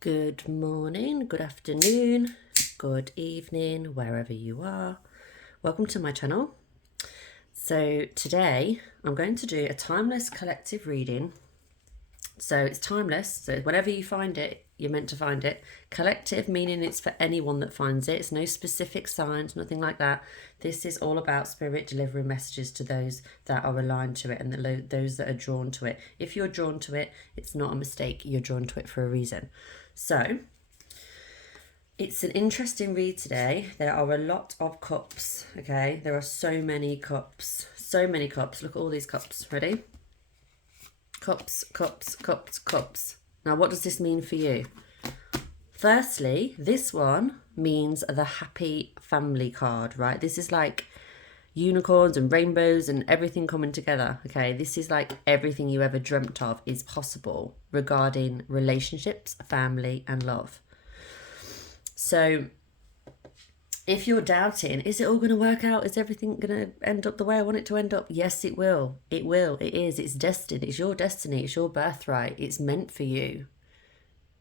Good morning, good afternoon, good evening, wherever you are. Welcome to my channel. So today I'm going to do a timeless collective reading. So it's timeless, so whenever you find it, you're meant to find it. Collective meaning it's for anyone that finds it. It's no specific signs, nothing like that. This is all about spirit delivering messages to those that are aligned to it and those that are drawn to it. If you're drawn to it, it's not a mistake. You're drawn to it for a reason. So it's an interesting read today. There are a lot of cups, okay? There are so many cups. So many cups. Look at all these cups. Ready? Cups, cups, cups, cups. Now, what does this mean for you? Firstly, this one means the happy family card, right? This is like unicorns and rainbows and everything coming together, okay? This is like everything you ever dreamt of is possible regarding relationships, family, and love. So if you're doubting, is it all going to work out? Is everything going to end up the way I want it to end up? Yes, it will. It will. It is. It's destined. It's your destiny. It's your birthright. It's meant for you.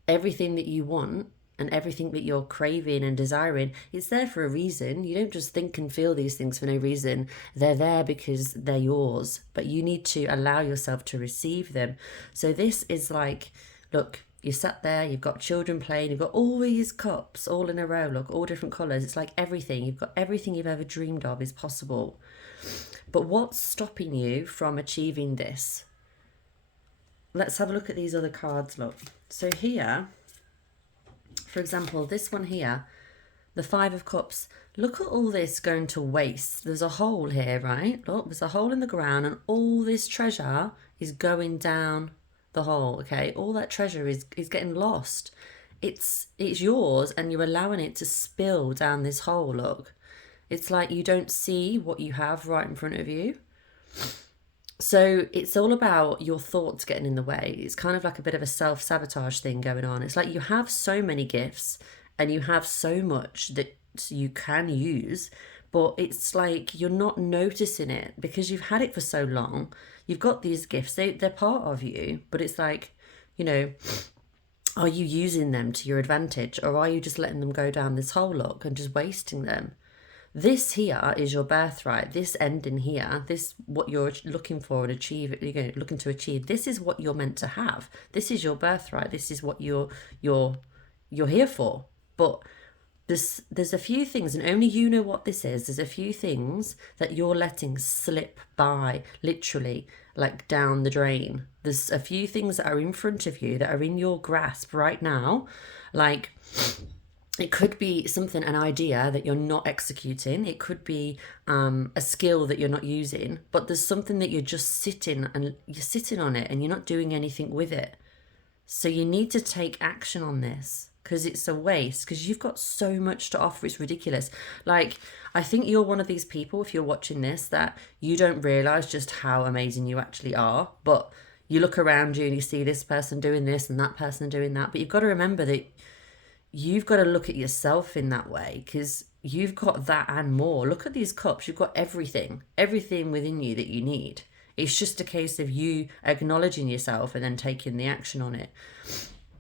Everything that you want and everything that you're craving and desiring, it's there for a reason. You don't just think and feel these things for no reason. They're there because they're yours, but you need to allow yourself to receive them. So this is like, look, you sat there, you've got children playing, you've got all these cups all in a row, look, all different colours. It's like everything. You've got everything you've ever dreamed of is possible. But what's stopping you from achieving this? Let's have a look at these other cards, look. So here, for example, this one here, the Five of Cups. Look at all this going to waste. There's a hole here, right? Look, there's a hole in the ground and all this treasure is going down the hole, okay? All that treasure is getting lost. It's yours and you're allowing it to spill down this hole, look. It's like you don't see what you have right in front of you. So it's all about your thoughts getting in the way. It's kind of like a bit of a self-sabotage thing going on. It's like you have so many gifts and you have so much that you can use, but it's like you're not noticing it because you've had it for so long. You've got these gifts, they're part of you, but it's like, you know, are you using them to your advantage or are you just letting them go down this hole, look, and just wasting them? This here is your birthright. This ending here, this what you're looking for and achieve, looking to achieve. This is what you're meant to have. This is your birthright. This is what you're here for. But there's a few things, and only you know what this is. There's a few things that you're letting slip by, literally, like down the drain. There's a few things that are in front of you that are in your grasp right now, like. It could be something, an idea that you're not executing. It could be a skill that you're not using, but there's something that you're just sitting and you're sitting on it and you're not doing anything with it. So you need to take action on this because it's a waste because you've got so much to offer. It's ridiculous. Like, I think you're one of these people, if you're watching this, that you don't realize just how amazing you actually are, but you look around you and you see this person doing this and that person doing that. But you've got to remember that you've got to look at yourself in that way because you've got that and more. Look at these cups. You've got everything within you that you need. It's just a case of you acknowledging yourself and then taking the action on it,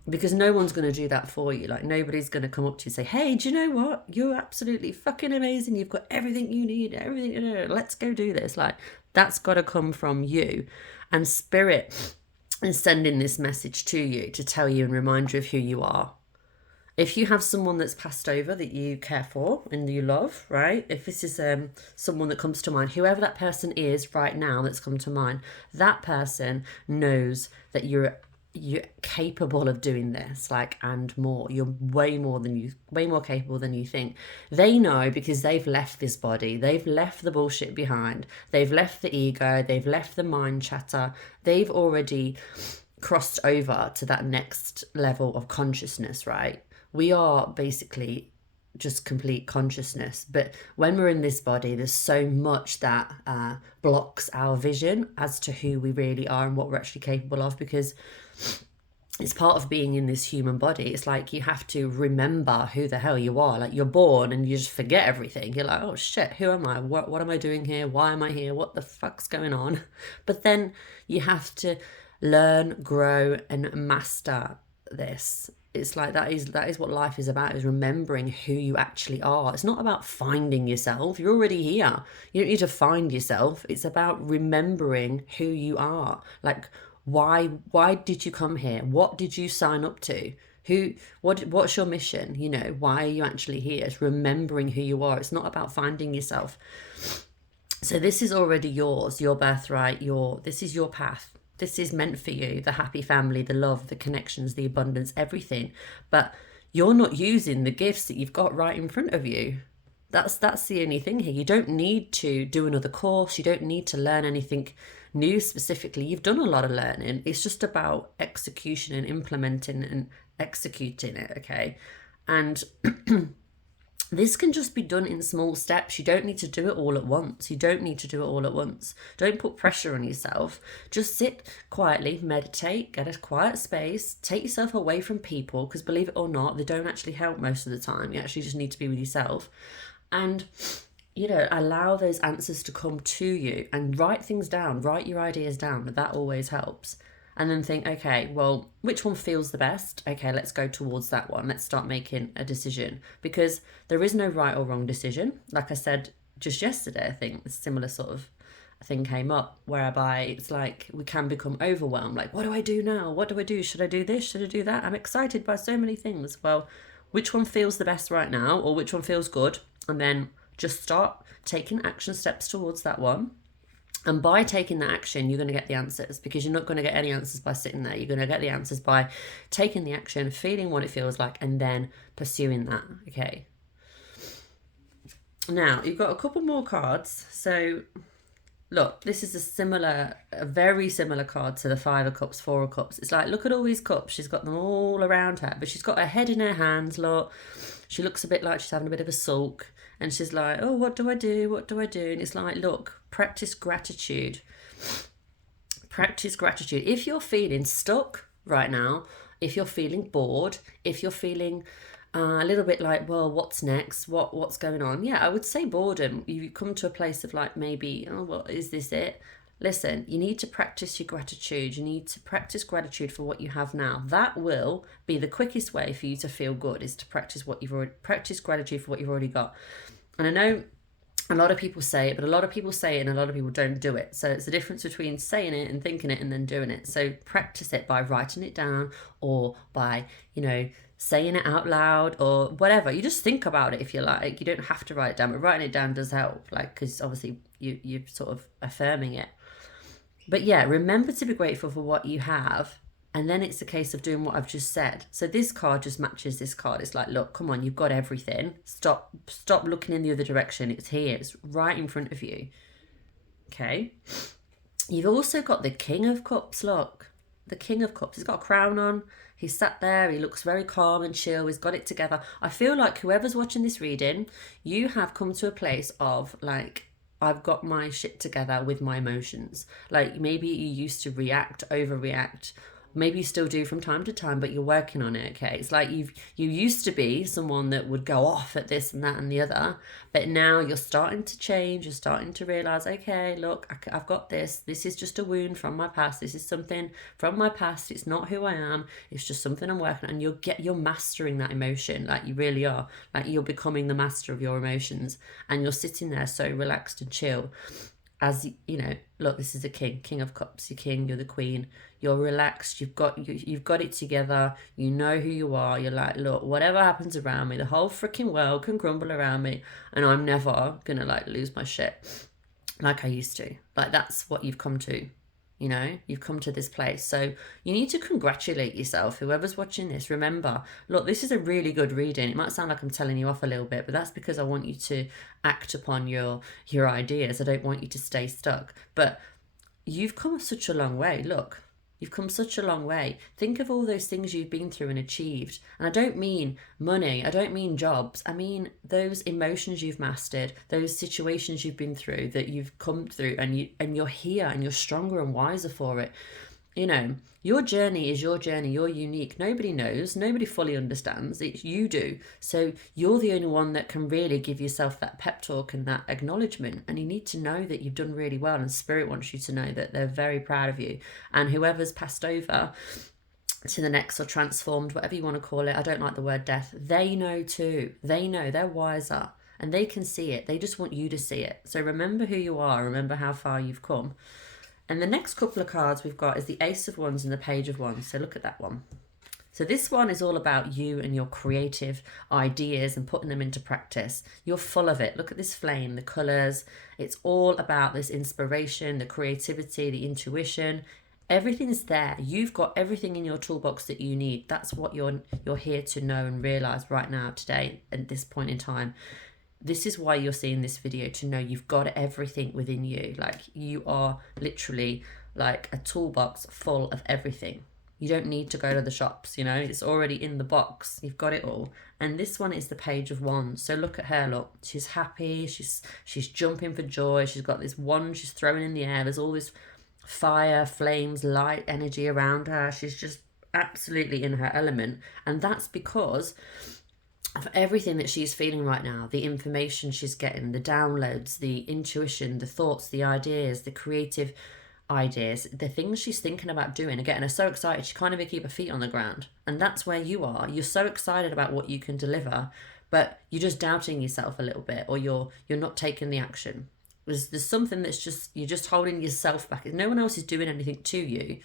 because no one's going to do that for you. Like, nobody's going to come up to you and say, hey, do you know what? You're absolutely fucking amazing. You've got everything you need, everything. Let's go do this. Like, that's got to come from you. And spirit is sending this message to you to tell you and remind you of who you are. If you have someone that's passed over that you care for and you love, right? If this is someone that comes to mind, whoever that person is right now that's come to mind, that person knows that you're capable of doing this, like, and more. You're way more capable than you think. They know because they've left this body. They've left the bullshit behind. They've left the ego. They've left the mind chatter. They've already crossed over to that next level of consciousness, right? We are basically just complete consciousness. But when we're in this body, there's so much that blocks our vision as to who we really are and what we're actually capable of, because it's part of being in this human body. It's like you have to remember who the hell you are. Like, you're born and you just forget everything. You're like, oh shit, who am I? What am I doing here? Why am I here? What the fuck's going on? But then you have to learn, grow, and master this. It's like that is what life is about, is remembering who you actually are. It's not about finding yourself. You're already here. You don't need to find yourself. It's about remembering who you are. Like, why did you come here? What did you sign up to? What's your mission? You know, why are you actually here? It's remembering who you are. It's not about finding yourself. So this is already yours, your birthright, this is your path. This is meant for you, the happy family, the love, the connections, the abundance, everything. But you're not using the gifts that you've got right in front of you. That's the only thing here. You don't need to do another course. You don't need to learn anything new specifically. You've done a lot of learning. It's just about execution and implementing and executing it, okay? And this can just be done in small steps. You don't need to do it all at once. Don't put pressure on yourself. Just sit quietly, meditate, get a quiet space, take yourself away from people, because believe it or not, they don't actually help most of the time. You actually just need to be with yourself. And, you know, allow those answers to come to you, and write things down, write your ideas down. That always helps. And then think, okay, well, which one feels the best? Okay, let's go towards that one. Let's start making a decision, because there is no right or wrong decision. Like I said just yesterday, I think a similar sort of thing came up, whereby it's like we can become overwhelmed. Like, what do I do now? What do I do? Should I do this? Should I do that? I'm excited by so many things. Well, which one feels the best right now, or which one feels good? And then just start taking action steps towards that one. And by taking that action, you're going to get the answers, because you're not going to get any answers by sitting there. You're going to get the answers by taking the action, feeling what it feels like, and then pursuing that, okay? Now, you've got a couple more cards. So, look, this is a very similar card to the Five of Cups, Four of Cups. It's like, look at all these cups. She's got them all around her, but she's got her head in her hands, look. She looks a bit like she's having a bit of a sulk. And she's like, oh, what do I do? What do I do? And it's like, look, practice gratitude. Practice gratitude. If you're feeling stuck right now, if you're feeling bored, if you're feeling a little bit like, well, what's next? What's going on? Yeah, I would say boredom. You come to a place of like, maybe, oh, well, is this it? Listen, you need to practice your gratitude. You need to practice gratitude for what you have now. That will be the quickest way for you to feel good, is to practice gratitude for what you've already got. And I know a lot of people say it, but a lot of people say it and a lot of people don't do it. So it's the difference between saying it and thinking it and then doing it. So practice it by writing it down, or by, you know, saying it out loud, or whatever. You just think about it if you like. You don't have to write it down, but writing it down does help, like, because obviously you're sort of affirming it. But yeah, remember to be grateful for what you have. And then it's a case of doing what I've just said. So this card just matches this card. It's like, look, come on, you've got everything. Stop looking in the other direction. It's here. It's right in front of you. Okay. You've also got the King of Cups, look. The King of Cups. He's got a crown on. He's sat there. He looks very calm and chill. He's got it together. I feel like whoever's watching this reading, you have come to a place of like, I've got my shit together with my emotions. Like, maybe you used to overreact. Maybe you still do from time to time, but you're working on it, okay? It's like you used to be someone that would go off at this and that and the other, but now you're starting to change. You're starting to realize, okay, look, I've got this. This is just a wound from my past. This is something from my past. It's not who I am. It's just something I'm working on. And you're mastering that emotion, like you really are. Like, you're becoming the master of your emotions, and you're sitting there so relaxed and chill. As you know, look, this is a King of Cups. You're king, you're the queen, you're relaxed, you've got it together, you know who you are. You're like, look, whatever happens around me, the whole freaking world can crumble around me, and I'm never gonna like lose my shit like I used to. Like, that's what you've come to. You know, you've come to this place. So you need to congratulate yourself. Whoever's watching this, remember, look, this is a really good reading. It might sound like I'm telling you off a little bit, but that's because I want you to act upon your ideas. I don't want you to stay stuck. But you've come such a long way. Look, you've come such a long way. Think of all those things you've been through and achieved. And I don't mean money. I don't mean jobs. I mean those emotions you've mastered, those situations you've been through, that you've come through, and you're here, and you're stronger and wiser for it. You know, your journey is your journey. You're unique. Nobody knows. Nobody fully understands. It's you do. So you're the only one that can really give yourself that pep talk and that acknowledgement. And you need to know that you've done really well. And Spirit wants you to know that they're very proud of you. And whoever's passed over, to the next, or transformed, whatever you want to call it. I don't like the word death. They know too. They know. They're wiser and they can see it. They just want you to see it. So remember who you are. Remember how far you've come. And the next couple of cards we've got is the Ace of Wands and the Page of Wands. So look at that one. So this one is all about you and your creative ideas and putting them into practice. You're full of it. Look at this flame, the colours. It's all about this inspiration, the creativity, the intuition. Everything is there. You've got everything in your toolbox that you need. That's what you're here to know and realise right now, today, at this point in time. This is why you're seeing this video, to know you've got everything within you. Like, you are literally like a toolbox full of everything. You don't need to go to the shops, you know, it's already in the box. You've got it all. And this one is the Page of Wands. So look at her, look. She's happy, she's jumping for joy. She's got this wand she's throwing in the air. There's all this fire, flames, light energy around her. She's just absolutely in her element. And that's because of everything that she's feeling right now, the information she's getting, the downloads, the intuition, the thoughts, the ideas, the creative ideas, the things she's thinking about doing are getting her so excited she can't even keep her feet on the ground. And that's where you are. You're so excited about what you can deliver, but you're just doubting yourself a little bit, or you're not taking the action. There's something that's just, you're just holding yourself back. No one else is doing anything to you.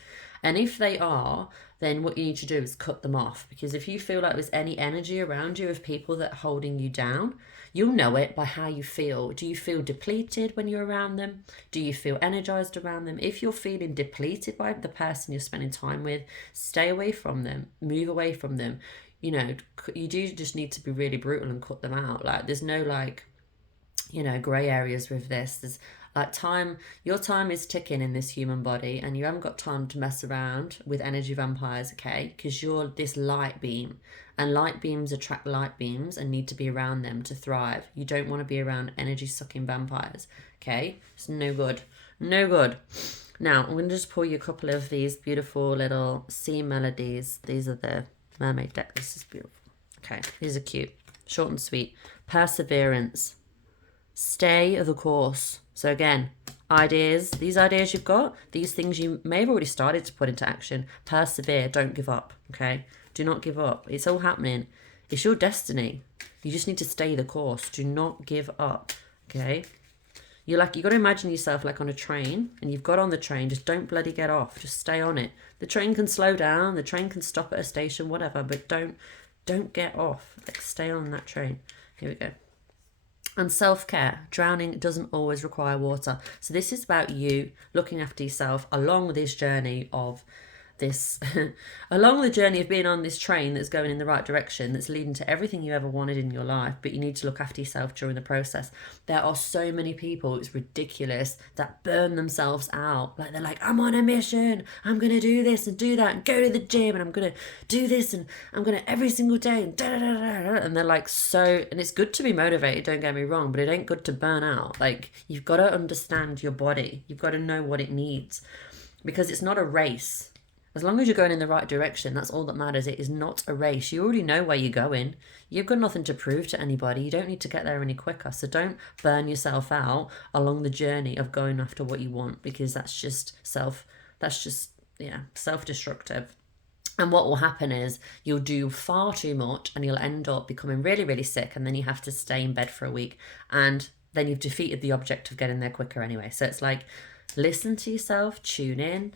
And if they are, then what you need to do is cut them off. Because if you feel like there's any energy around you of people that are holding you down, you'll know it by how you feel. Do you feel depleted when you're around them? Do you feel energized around them? If you're feeling depleted by the person you're spending time with, stay away from them, move away from them. You know, you do just need to be really brutal and cut them out. Like, there's no like, you know, grey areas with this. There's like time, your time is ticking in this human body, and you haven't got time to mess around with energy vampires, okay? Because you're this light beam, and light beams attract light beams and need to be around them to thrive. You don't want to be around energy sucking vampires, okay? It's no good. No good. Now, I'm going to just pull you a couple of these beautiful little sea melodies. These are the mermaid deck. This is beautiful. Okay, these are cute. Short and sweet. Perseverance. Stay the course. So again, ideas, these ideas you've got, these things you may have already started to put into action. Persevere, don't give up, okay? Do not give up. It's all happening. It's your destiny. You just need to stay the course. Do not give up, okay? You got to imagine yourself like on a train, and you've got on the train. Just don't bloody get off. Just stay on it. The train can slow down. The train can stop at a station, whatever, but don't get off. Like, stay on that train. Here we go. And self-care. Drowning doesn't always require water. So this is about you looking after yourself along this journey of this, along the journey of being on this train that's going in the right direction, that's leading to everything you ever wanted in your life. But you need to look after yourself during the process. There are so many people, it's ridiculous, that burn themselves out. Like, they're like, I'm on a mission. I'm going to do this and do that and go to the gym, and I'm going to do this and I'm going to every single day and da da da da. And they're like, so, and it's good to be motivated, don't get me wrong, but it ain't good to burn out. Like, you've got to understand your body. You've got to know what it needs, because it's not a race. As long as you're going in the right direction, that's all that matters. It is not a race. You already know where you're going. You've got nothing to prove to anybody. You don't need to get there any quicker. So don't burn yourself out along the journey of going after what you want, because that's just self-destructive. And what will happen is you'll do far too much, and you'll end up becoming really, really sick, and then you have to stay in bed for a week, and then you've defeated the object of getting there quicker anyway. So it's like, listen to yourself, tune in,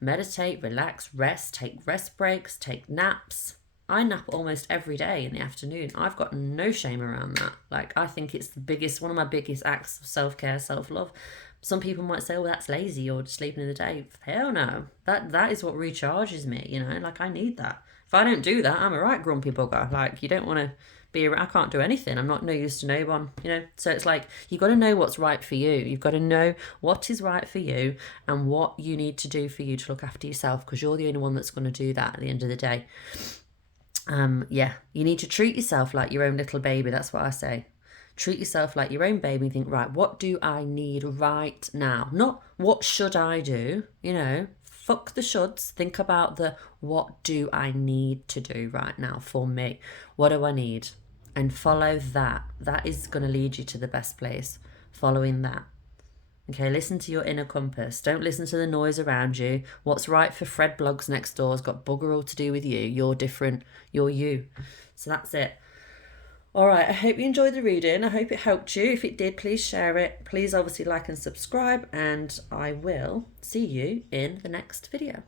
meditate, relax, rest, take rest breaks, take naps. I nap almost every day in the afternoon. I've got no shame around that. Like, I think it's one of my biggest acts of self-care, self-love. Some people might say, oh, that's lazy, or just sleeping in the day. Hell no. That is what recharges me, you know? Like, I need that. If I don't do that, I'm a right grumpy bugger. Like, you don't want to be around. I can't do anything. I'm not no use to no one, you know? So it's like, you've got to know what's right for you. You've got to know what is right for you and what you need to do for you to look after yourself, because you're the only one that's going to do that at the end of the day. You need to treat yourself like your own little baby. That's what I say. Treat yourself like your own baby and think, right, what do I need right now? Not what should I do, you know? Fuck the shoulds. Think about the what do I need to do right now for me? What do I need? And follow that. That is going to lead you to the best place. Following that. Okay, listen to your inner compass. Don't listen to the noise around you. What's right for Fred Bloggs next door has got bugger all to do with you. You're different. You're you. So that's it. All right, I hope you enjoyed the reading. I hope it helped you. If it did, please share it. Please obviously like and subscribe, and I will see you in the next video.